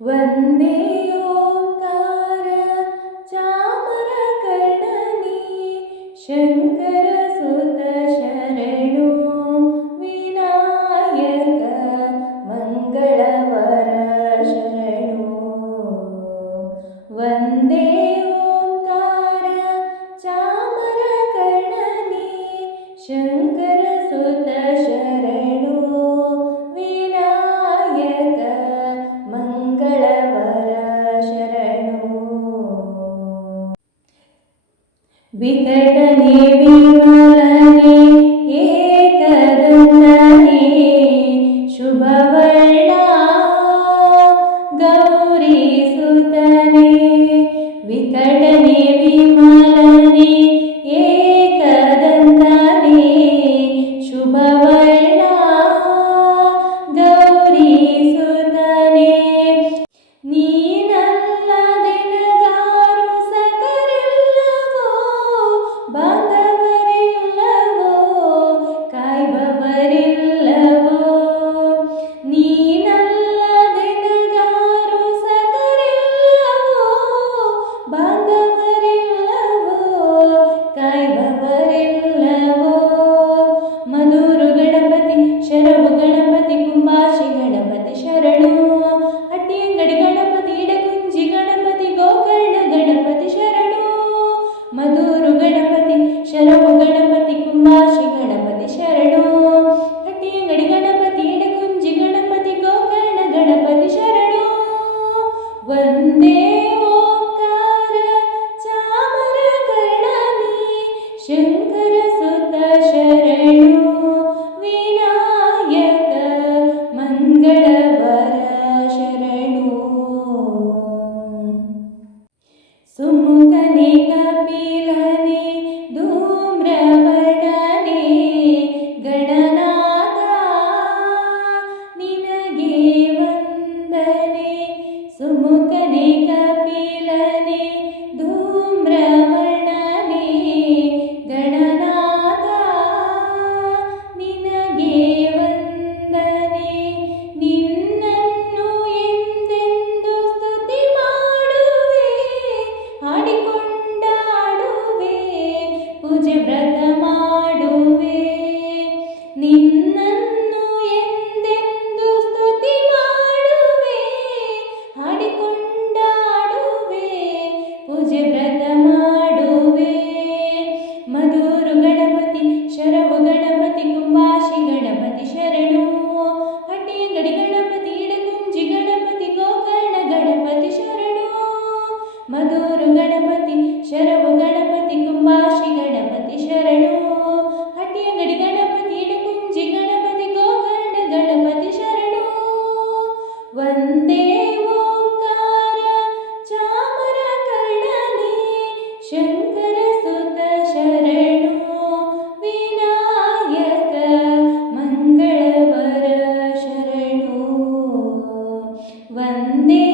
ವಂದೇ ಓಂಕಾರ ಚಾಮರಕರ್ಣನಿ ಶಂಕರ ಸುತ ಶರಣು ವಿನಾಯಕ ಮಂಗಳವರ ಶರಣು. ವಂದೇ ಓಂಕಾರ ಚಾಮರಕರ್ಣನಿ ಶಂಕರ ಸುತ ಶರಣು ವಿನಾಯಕ ಮಂಗಳವರ ಶರಣು. ವಿಕಟನೆ ವಿಮಲನೆ ಏಕದಂತನೆ ಶುಭವರ್ಣ ಗೌರಿ ಸುತನೆ. ವಿಕಟನೆ ವಿಮಲನೆ ಏಕದಂತನೆ ಶುಭವರ್ಣ ಗೌರಿ ಸುತನೆ. ನೀನಲ್ಲದೆನಗಾರು ಸಕರಿಲ್ಲವೋ ಬಾಂಧವರಿಲ್ಲವೋ ಕಾಯ್ಬವರಿಲ್ಲವೋ. ನೀನಲ್ಲದೆನಗಾರು ಸಕರಿಲ್ಲವೋ ಬಾಂಧವರಿಲ್ಲವೋ ಕಾಯ್ಬವರಿಲ್ಲವೋ. ಮಧುರು ಗಣಪತಿ ಶರವು ಗಣಪತಿ ಕುಂಬಾಶಿ ಗಣಪತಿ ಶರಣು. ಹಟ್ಟಿಯಂಗಡಿ ಗಣಪತಿ ಇಡಗುಂಜಿ ಗಣಪತಿ ಗೋಕರ್ಣ ಗಣಪತಿ ಶರಣು. ಮಧುರು ಗಣಪತಿ ಶರವು ಗಣಪತಿ ಕುಂಬಾಶಿ ಗಣಪತಿ ಶರಣು. ಹಟ್ಟಿಯಂಗಡಿ ಗಣಪತಿ ಇಡಗುಂಜಿ ಗಣಪತಿ ಗೋಕರ್ಣ ಗಣಪತಿ ಶರಣು. ವಂದೇ ಓಂಕಾರ ಚಾಮರಕರ್ಣನಿ ಶಂಕರ ಸುತ ಶರಣು ವಿನಾಯಕ ಮಂಗಳವರ ಶರಣು. ಸುಮುಖನೆ ಕಪಿಲನೆ ಧೂಮ್ರವರ್ಣನೆ ಗಣನಾಥ ನಿನಗೆ ವಂದನೆ. ಸುಮುಖನೆ ಕಪಿಲನೆ ಧೂಮ್ರವರ್ಣನೆ ಗಣನಾಥ ನಿನಗೆ ವಂದನೆ. ನಿನ್ನನ್ನು ಎಂದೆಂದು ಸ್ತುತಿ ಮಾಡುವೆ ಹಾಡಿಕೊಂಡಾಡುವೆ ಪೂಜೆ ವ್ರತ ಮಾಡುವೆ. ನಿನ್ನನ್ನು ಎಂದೆಂದು ಸ್ತುತಿ ಮಾಡುವೆ ಹಾಡಿಕೊಂಡಾಡುವೆ ಪೂಜೆ ವ್ರತ ಮಾಡುವೆ. ಮಧುರು ಗಣಪತಿ ಶರವು ಗಣಪತಿ ಕುಂಬಾಶಿ ಗಣಪತಿ ಶರಣು. ಹಟ್ಟಿಯಂಗಡಿ ಗಣಪತಿ ಇಡಗುಂಜಿ ಗಣಪತಿ ಗೋಕರ್ಣ ಗಣಪತಿ ಶರಣು. ಮಧುರು ಗಣಪತಿ ಶರವು ಗಣಪತಿ ಕುಂಬಾಶಿ ಗಣಪತಿ ಶರಣು. ಹಟ್ಟಿಯಂಗಡಿ ಗಣಪತಿ ಇಡಗುಂಜಿ ಗಣಪತಿ ಗೋಕರ್ಣ ಗಣಪತಿ ಶರಣು. ವಂದೇ ಓಂಕಾರ ಚಾಮರಕರ್ಣನಿ ಶಂಕರ ಸುತ ಶರಣು ವಿನಾಯಕ ಮಂಗಳವರ ಶರಣು. ವಂದೇ